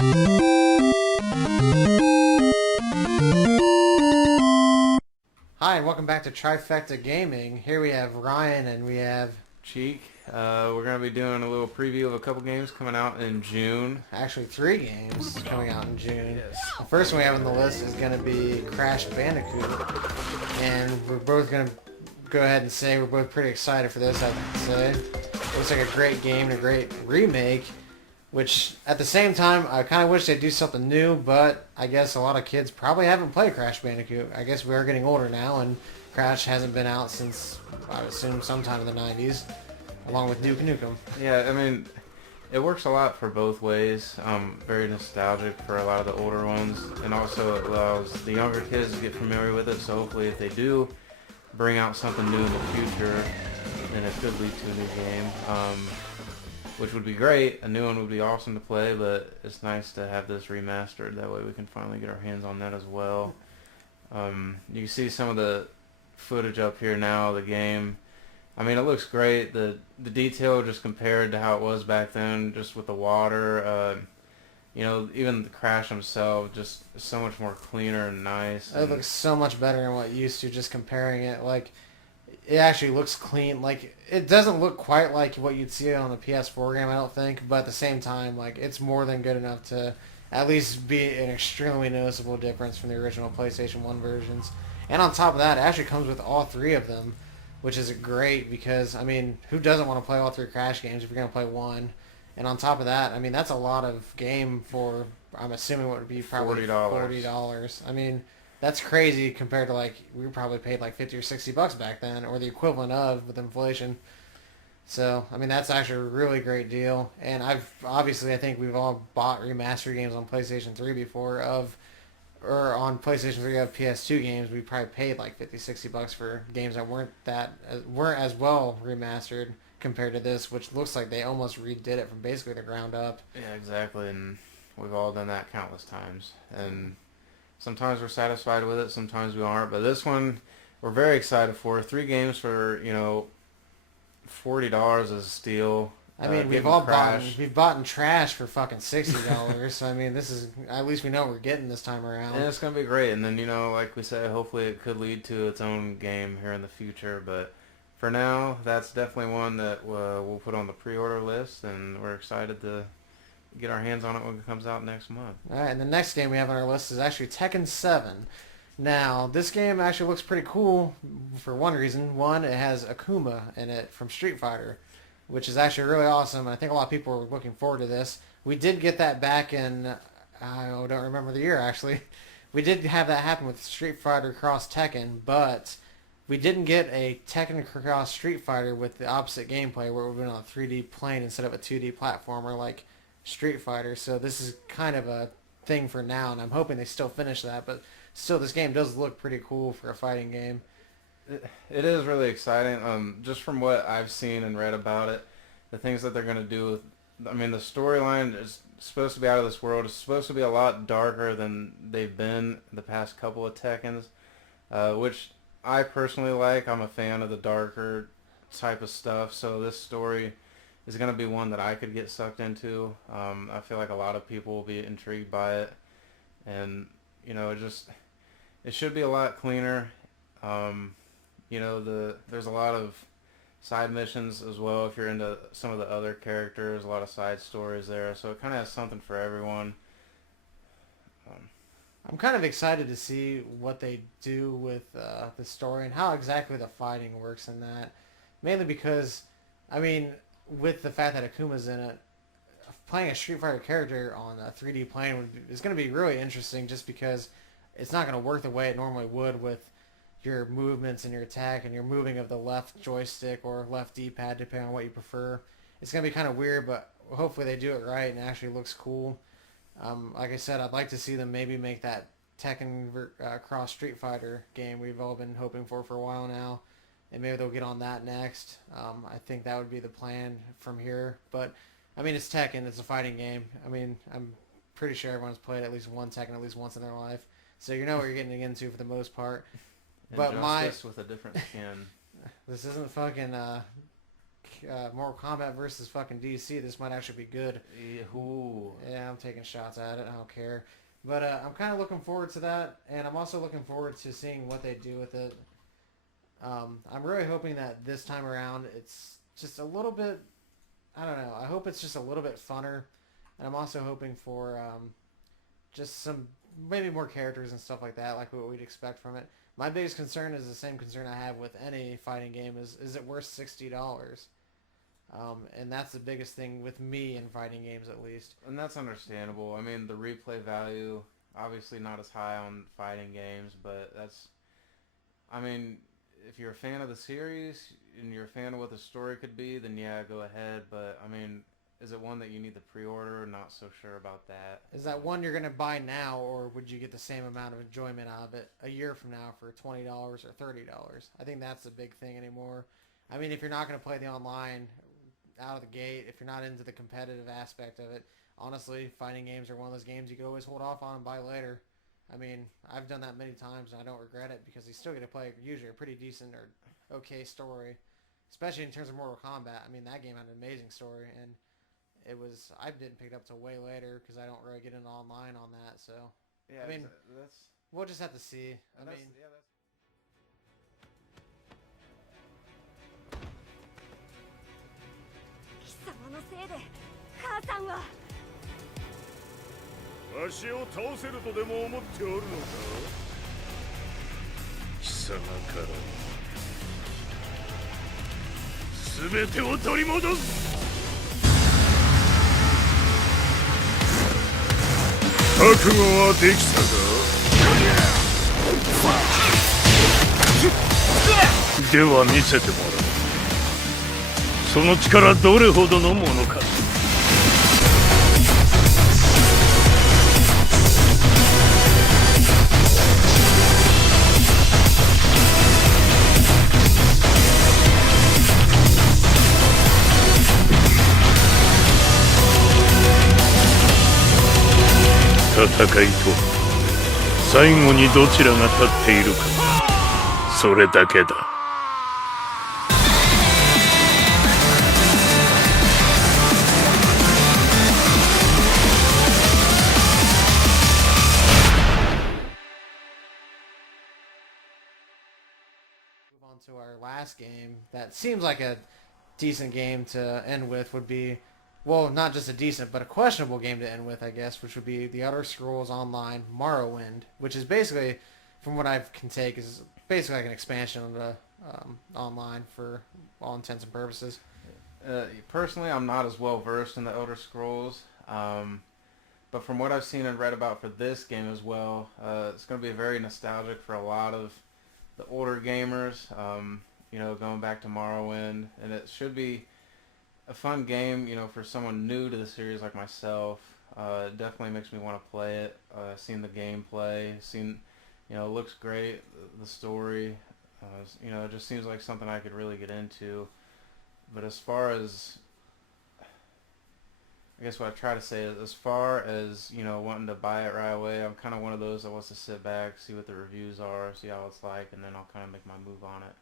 Hi, and welcome back to TrifectaGaming. Here we have Ryan and we have Cheek. We're going to be doing a little preview of a couple games coming out in June. actually 3 games coming out in June. Yes. The first one we have on the list is going to be Crash Bandicoot, and we're both going to go ahead and say we're both pretty excited for this, I'd say. Looks like a great game and a great remake, which at the same time I kind of wish they'd do something new, but I guess a lot of kids probably haven't played Crash Bandicoot. I guess we are getting older now, and Crash hasn't been out since, I would assume, sometime in the 90s, along with Duke Nukem. Yeah, I mean, it works a lot for both ways. Very nostalgic for a lot of the older ones, and also it allows the younger kids to get familiar with it, so hopefully if they do bring out something new in the future, then it could lead to a new game. Which would be great. A new one would be awesome to play, but it's nice to have this remastered. That way we can finally get our hands on that as well. You can see some of the footage up here now of the game. I mean, it looks great. The detail just compared to how it was back then, just with the water. You know, even the Crash himself, just so much more cleaner and nice. It looks so much better than what it used to, just comparing it. Like, it actually looks clean. Like, it doesn't look quite like what you'd see on the PS4 game, I don't think, but at the same time, like, it's more than good enough to at least be an extremely noticeable difference from the original PlayStation 1 versions. And on top of that, it actually comes with all 3 of them, which is great because, I mean, who doesn't want to play all 3 Crash games if you're going to play one? And on top of that, I mean, that's a lot of game for, I'm assuming what would be probably $40. I mean, that's crazy compared to, like, we probably paid like 50 or 60 bucks back then, or the equivalent of with inflation. So, I mean, that's actually a really great deal. And I think we've all bought remastered games on PlayStation 3 before or on PlayStation 3 of PS2 games. We probably paid like 50, 60 bucks for games that weren't as well remastered compared to this, which looks like they almost redid it from basically the ground up. Yeah, exactly, and we've all done that countless times. And sometimes we're satisfied with it, sometimes we aren't. But this one, we're very excited for. 3 games for, you know, $40 is a steal. I mean, we've bought trash for fucking $60. So I mean, this is, at least we know what we're getting this time around. And it's gonna be great. And then, you know, like we said, hopefully it could lead to its own game here in the future. But for now, that's definitely one that we'll put on the pre-order list, and we're excited to get our hands on it when it comes out next month. Alright, and the next game we have on our list is actually Tekken 7. Now, this game actually looks pretty cool for one reason. One, it has Akuma in it from Street Fighter, which is actually really awesome, and I think a lot of people are looking forward to this. We did get that back in, I don't remember the year actually. We did have that happen with Street Fighter Cross Tekken, but we didn't get a Tekken Cross Street Fighter with the opposite gameplay, where we've been on a 3D plane instead of a 2D platformer like Street Fighter. So this is kind of a thing for now, and I'm hoping they still finish that. But still, this game does look pretty cool for a fighting game. It is really exciting. Just from what I've seen and read about it, the things that they're going to do with, I mean, the storyline is supposed to be out of this world. It's supposed to be a lot darker than they've been the past couple of Tekkens, which I personally like. I'm a fan of the darker type of stuff, so this story is going to be one that I could get sucked into. I feel like a lot of people will be intrigued by it, and, you know, it should be a lot cleaner. You know, there's a lot of side missions as well if you're into some of the other characters, a lot of side stories there, so it kind of has something for everyone. I'm kind of excited to see what they do with the story and how exactly the fighting works in that. Mainly because, I mean, with the fact that Akuma's in it, playing a Street Fighter character on a 3D plane is going to be really interesting, just because it's not going to work the way it normally would with your movements and your attack and your moving of the left joystick or left D-pad, depending on what you prefer. It's going to be kind of weird, but hopefully they do it right and it actually looks cool. Like I said, I'd like to see them maybe make that Tekken Cross Street Fighter game we've all been hoping for a while now, and maybe they'll get on that next. I think that would be the plan from here. But I mean, it's Tekken, it's a fighting game. I mean, I'm pretty sure everyone's played at least one Tekken at least once in their life, so you know what you're getting into for the most part. But with a different skin. This isn't fucking Mortal Kombat versus fucking DC, this might actually be good. Ooh. Yeah, I'm taking shots at it. I don't care. But I'm kind of looking forward to that, and I'm also looking forward to seeing what they do with it. I'm really hoping that this time around it's just a little bit, I don't know, I hope it's just a little bit funner. And I'm also hoping for just some, maybe more characters and stuff like that, like what we'd expect from it. My biggest concern is the same concern I have with any fighting game is it worth $60? And that's the biggest thing with me in fighting games, at least. And that's understandable. I mean, the replay value, obviously not as high on fighting games, but that's, I mean, if you're a fan of the series and you're a fan of what the story could be, then yeah, go ahead. But, I mean, is it one that you need to pre-order? Not so sure about that. Is that one you're going to buy now, or would you get the same amount of enjoyment out of it a year from now for $20 or $30? I think that's the big thing anymore. I mean, if you're not going to play the online out of the gate, if you're not into the competitive aspect of it, honestly, fighting games are one of those games you could always hold off on and buy later. I mean, I've done that many times and I don't regret it because you still get to play usually a pretty decent or okay story, especially in terms of Mortal Kombat. I mean, that game had an amazing story, and I didn't pick it up till way later because I don't really get into online on that. So, Yeah, I mean, that's we'll just have to see. I mean, yeah, that's. 貴様のせいで母さんはわしを倒せるとでも思っておるのか貴様から全てを取り戻す覚悟はできたかでは見せてもらうその力どれほどのものか戦いと最後にどちらが立っているかそれだけだto our last game that seems like a decent game to end with would be, well, not just a decent, but a questionable game to end with, I guess, which would be The Elder Scrolls Online Morrowind, which is basically, from what I can take, is basically like an expansion of the online for all intents and purposes. Personally, I'm not as well versed in the Elder Scrolls, but from what I've seen and read about for this game as well, it's going to be very nostalgic for a lot of the older gamers, you know, going back to Morrowind, and it should be a fun game, you know, for someone new to the series like myself. It definitely makes me want to play it. Seen the gameplay, you know, it looks great, the story, you know, it just seems like something I could really get into. But as far as, I guess what I try to say is, as far as, you know, wanting to buy it right away, I'm kind of one of those that wants to sit back, see what the reviews are, see how it's like, and then I'll kind of make my move on it.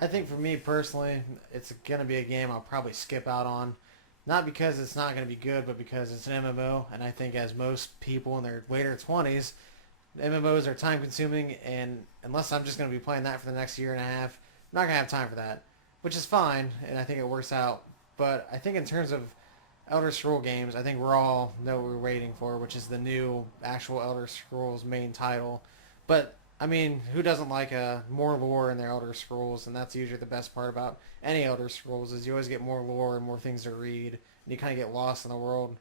I think for me personally, it's going to be a game I'll probably skip out on. Not because it's not going to be good, but because it's an MMO, and I think as most people in their later 20s, MMOs are time consuming, and unless I'm just going to be playing that for the next year and a half, I'm not going to have time for that, which is fine, and I think it works out. But I think in terms of Elder Scroll games, I think we all know what we're waiting for, which is the new actual Elder Scrolls main title. But I mean, who doesn't like more lore in their Elder Scrolls? And that's usually the best part about any Elder Scrolls is you always get more lore and more things to read, and you kind of get lost in the world.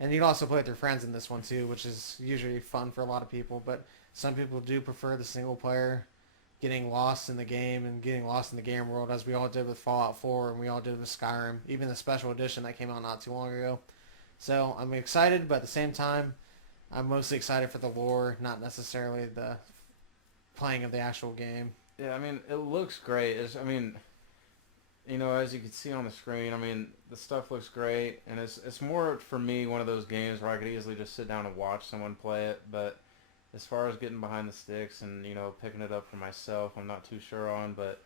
And you can also play with your friends in this one too, which is usually fun for a lot of people. But some people do prefer the single player, getting lost in the game and getting lost in the game world, as we all did with Fallout 4 and we all did with Skyrim, even the special edition that came out not too long ago. So I'm excited, but at the same time, I'm mostly excited for the lore, not necessarily the playing of the actual game. Yeah, I mean, it looks great. I mean, you know, as you can see on the screen, I mean, the stuff looks great, and it's more, for me, one of those games where I could easily just sit down and watch someone play it, but as far as getting behind the sticks and, you know, picking it up for myself, I'm not too sure on, but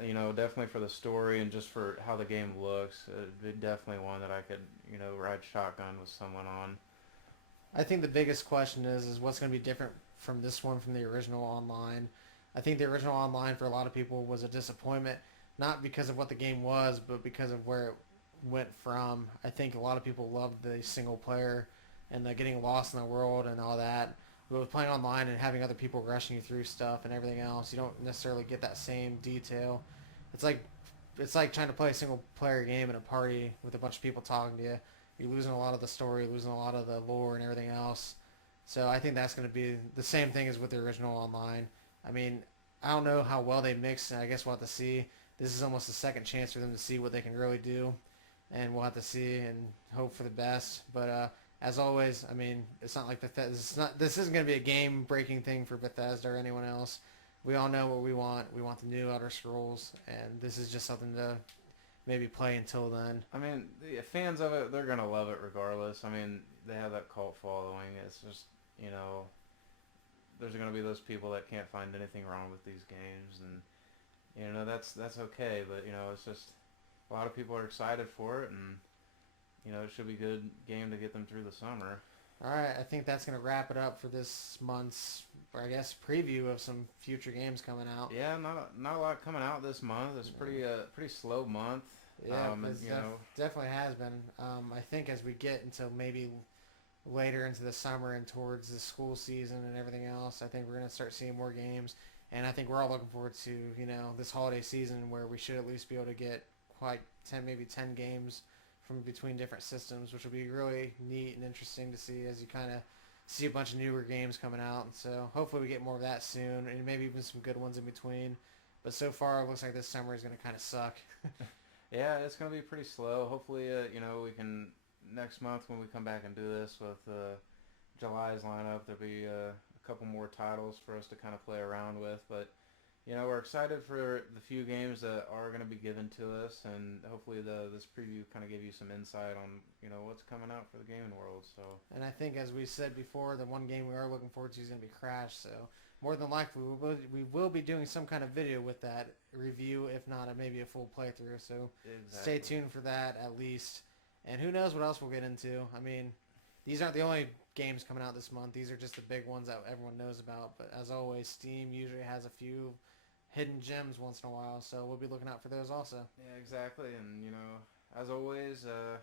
definitely for the story and just for how the game looks, it'd be definitely one that I could, ride shotgun with someone on. I think the biggest question is what's going to be different from this one from the original online. I think the original online for a lot of people was a disappointment, not because of what the game was, but because of where it went from. I think a lot of people loved the single player and the getting lost in the world and all that. But with playing online and having other people rushing you through stuff and everything else, you don't necessarily get that same detail. It's like trying to play a single player game in a party with a bunch of people talking to you. You're losing a lot of the story, losing a lot of the lore and everything else. So I think that's going to be the same thing as with the original online. I mean, I don't know how well they mix, and I guess we'll have to see. This is almost a second chance for them to see what they can really do, and we'll have to see and hope for the best. But as always, I mean, it's not like Bethesda. This isn't going to be a game-breaking thing for Bethesda or anyone else. We all know what we want. We want the new Elder Scrolls, and this is just something to maybe play until then. I mean, the fans of it, they're going to love it regardless. I mean, they have that cult following. It's just, there's going to be those people that can't find anything wrong with these games, and, that's okay. But, it's just a lot of people are excited for it, and, it should be a good game to get them through the summer. All right, I think that's going to wrap it up for this month's, or I guess, preview of some future games coming out. Yeah, not a lot coming out this month. It's pretty slow month. Yeah, definitely has been. I think as we get into maybe later into the summer and towards the school season and everything else, I think we're going to start seeing more games. And I think we're all looking forward to, this holiday season where we should at least be able to get maybe 10 games from between different systems, which will be really neat and interesting to see as you kind of see a bunch of newer games coming out. And so hopefully we get more of that soon, and maybe even some good ones in between. But so far it looks like this summer is going to kind of suck. Yeah, it's going to be pretty slow. Hopefully, we can, next month when we come back and do this with July's lineup, there'll be a couple more titles for us to kind of play around with. But, we're excited for the few games that are going to be given to us, and hopefully this preview kind of gave you some insight on, what's coming out for the gaming world. So. And I think, as we said before, the one game we are looking forward to is going to be Crash. So more than likely, we will be doing some kind of video with that review, if not maybe a full playthrough. So Stay tuned for that at least. And who knows what else we'll get into. I mean, these aren't the only games coming out this month. These are just the big ones that everyone knows about. But as always, Steam usually has a few hidden gems once in a while, so we'll be looking out for those also. Yeah, exactly. And, as always, the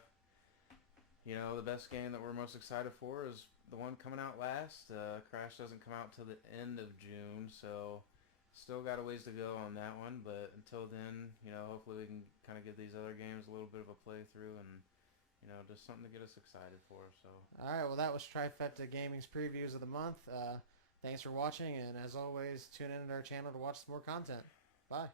best game that we're most excited for is the one coming out last. Crash doesn't come out till the end of June, so still got a ways to go on that one. But until then, hopefully we can kind of give these other games a little bit of a playthrough and, just something to get us excited for. So. All right, well, that was TrifectaGaming's previews of the month. Thanks for watching, and as always, tune in to our channel to watch some more content. Bye.